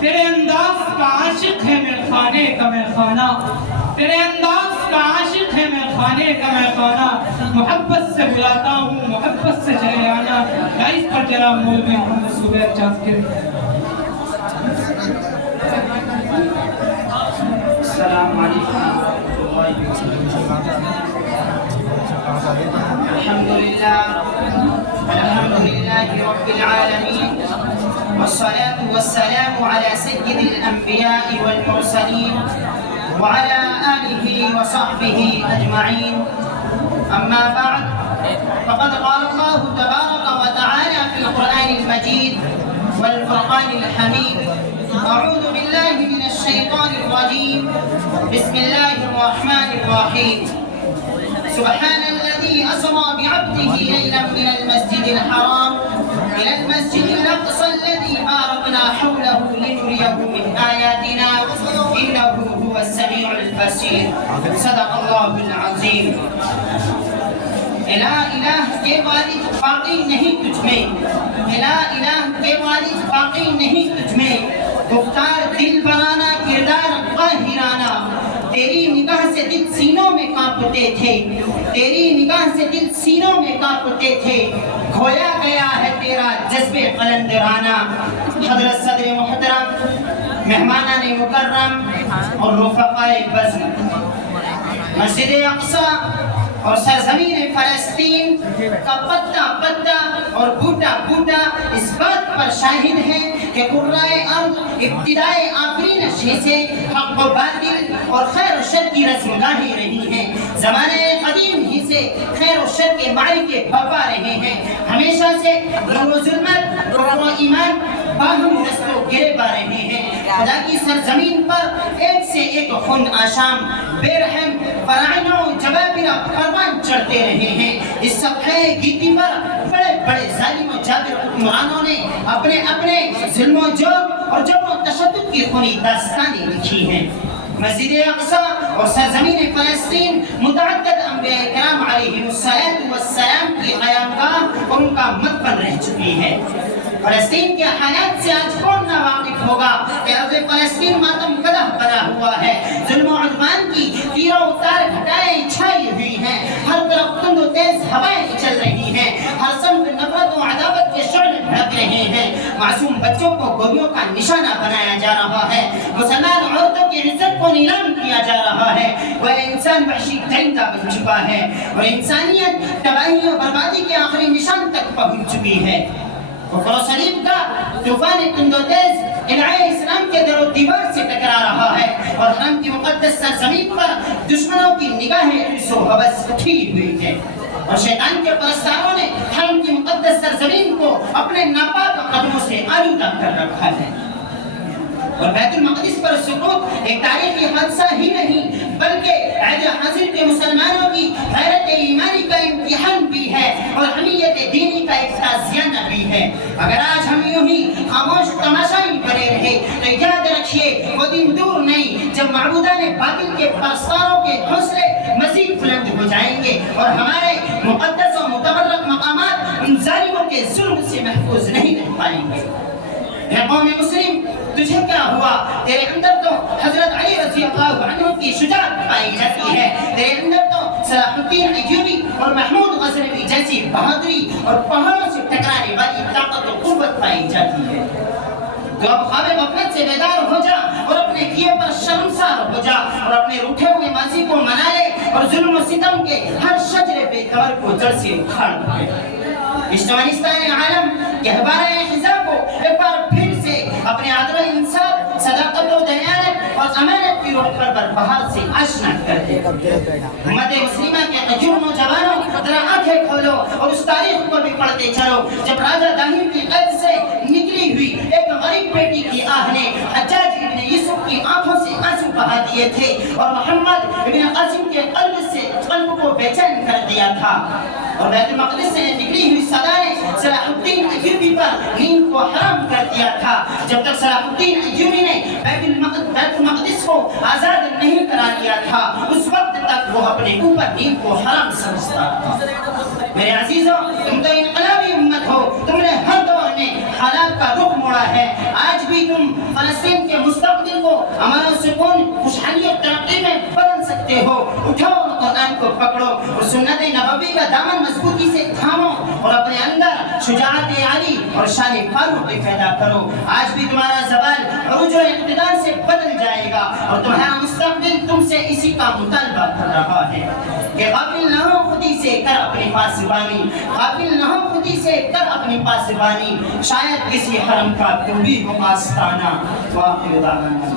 تیرے انداز کا عاشق ہے میرے خانے کا میں خانہ، تیرے انداز کا عاشق ہے میرے خانے کا میں خانہ، محبت سے بلاتا ہوں محبت سے چلے آنا۔ گائز پر جناب مولوی محمد زبیر چاذکری۔ السلام علیکم الحمد لله رب العالمين، والصلاة والسلام على سيد الأنبياء والمرسلين وعلى آله وصحبه أجمعين، أما بعد، فقد قال الله تبارك وتعالى في القرآن المجيد والفرقان الحميد: أعوذ بالله من الشيطان الرجيم، بسم الله الرحمن الرحيم، سبحان الذي أسرى بعبده ليلا من المسجد الحرام إلى المسجد الأقصى الذي باركنا حوله لنريه من آياتنا إنه هو السميع البصير، صدق الله العظيم۔ الہ الہ کے والد باقی نہیں تجھ میں، الہ الہ کے والد باقی نہیں تجھ میں، گفتار دل برانا کردار قاہرانہ، تیری نگاہ سے دل سینوں میں کانپتے تھے، تیری نگاہ سے دل سینوں میں کانپتے تھے، کھویا گیا ہے تیرا جذب قلندرانہ۔ حضرت صدر محترم، مہمانان مکرم اور رفقائے بزم، مسجد اقصی اور سرزمین فلسطین کا پتا پتا اور بوٹا بوٹا اس بات پر شاہد ہے کہ قرائے ارض ابتدائے آخری نشے سے حق و باطل اور خیر و شر کی رسمگاہیں رہی ہیں، زمانے قدیم ہی سے خیر و شر کے معرکے برپا رہے ہیں، ہمیشہ سے نور و ظلمت، کفر و ایمان باہم دست و گریباں رہے ہیں۔ خدا کی سرزمین پر ایک سے ایک خون آشام بے رحم فراعنوں جبابرہ پروان چڑھتے رہے ہیں۔ اس صفحے گیتی پر بڑے بڑے ظالم و جابر حکمرانوں نے اپنے اپنے ظلم و جور اور جبر و تشدد کی خونی داستانیں لکھی ہیں۔ مسجد اقصی اور سرزمین فلسطین متعدد انبیاء کرام علیہم السلام کی قیامگاہ اور ان کا مدفن رہ چکی ہے۔ فلسطین کے حالات سے آج کون نہ واقف ہوگا کہ ارض فلسطین ماتم کدہ بنا ہوا ہے، ظلم و عدوان کی تیروں اتار گھٹائیں چھائی ہوئی ہیں، ہر طرف تند و تیز ہوائیں چل رہی ہیں، ہر سمت نفرت و عداوت کے شعلے بھڑک رہے ہیں، معصوم بچوں کو گولیوں کا نشانہ بنایا جا رہا ہے، مسلمان عورتوں کی عزت کو نیلام کیا جا رہا ہے، وہ انسان وحشی درندہ بن چکا ہے اور انسانیت تباہی و بربادی کے آخری نشان تک پہنچ چکی ہے۔ کفر و صلیب کا طوفان تند و تیز الہی اسلام کے در و دیوار سے ٹکرا رہا ہے اور حرم کی مقدس سرزمین پر دشمنوں کی نگاہیں حرص و ہوس اٹھی ہوئی ہے اور شیطان کے پرستاروں نے حرم کی مقدس سرزمین کو اپنے ناپاک قدموں سے آلودہ کر رکھا ہے۔ اور بیت المقدس پر سقوط ایک تاریخی حادثہ ہی نہیں بلکہ عہد حاضر کے مسلمانوں کی غیرت ایمانی کا امتحان بھی ہے اور حمیت دینی کا ایک تازیانہ بھی ہے۔ اگر آج ہم یوں ہی خاموش تماشائی بنے رہے تو یاد رکھیے وہ دن دور نہیں جب معبودان باطل کے پرستاروں کے حوصلے مزید بلند ہو جائیں گے اور ہمارے مقدس و متبرک مقامات ان ظالموں کے ظلم سے محفوظ نہیں رہ پائیں گے۔ اے قوم مسلم، تجھے کیا ہوا؟ تیرے اندر تو حضرت علی رضی اللہ عنہ کی شجاعت پائی جاتی ہے، تیرے اندر تو صلاح الدین ایوبی اور محمود غزنوی جیسی بہادری اور پہاڑوں سے ٹکرانے والی طاقت و قوت پائی جاتی ہے۔ تو اب خواب غفلت سے بیدار ہو جا اور اپنے کیے پر شرمسار ہو جا اور اپنے روٹھے ہوئے ماضی کو منا لے اور ظلم و ستم کے ہر شجرے بے خبر کو جڑ سے اکھاڑ دے۔ اشتوانستان عالم کہبارہ حضا کو ایک بار پھر سے اپنے عدل و انصاف، صداقت و دیانت اور امانت کی روح پر بہار سے آشنا کر دے۔ امت مسلمہ کے قیوم نوجوانوں ذرا آنکھیں کھولو اور اس تاریخ کو بھی پڑھتے چلو جب راجہ داہر کی قید سے نکلی ہوئی ایک غریب بیٹی کی آہ نے حجاج ابن یوسف کی آنکھوں سے آنسو بہا دیے تھے اور محمد ابن قاسم کے قلب کو بے چین کر دیا تھا اور بیت المقدس سے نکلی ہوئی صدا نے صلاح الدین ایوبی پر نیند کو حرام کر دیا تھا۔ جب تک صلاح الدین ایوبی نے بیت المقدس کو آزاد نہیں کرا دیا تھا اس وقت تک وہ اپنے اوپر نیند کو حرام سمجھتا تھا۔ میرے عزیزوں، تم تو انقلابی امت ہو، تم نے ہر دور اپنے حالات کا رخ موڑا ہے. آج بھی تم فلسطین کے مستقبل کو امن و سکون، خوشحالی اور ترقی میں بدل سکتے ہو. اٹھو اور قرآن کو پکڑو اور سنت نبوی کا دامن مضبوطی سے تھامو اور اپنے اندر شجاعت عالی اور شان فاروق پیدا کرو. آج بھی تمہارا زوال عروج و اقتدار سے بدل جائے گا اور تمہارا مستقبل تم سے اسی کا مطالبہ کر رہا ہے کہ غافل نہ ہو خودی سے کر اپنی پاسبانی، غافل نہ ہو خودی سے کر اپنی پاسبانی، شاید کسی حرم کا تو بھی ہو آستانہ. واخر دعوانا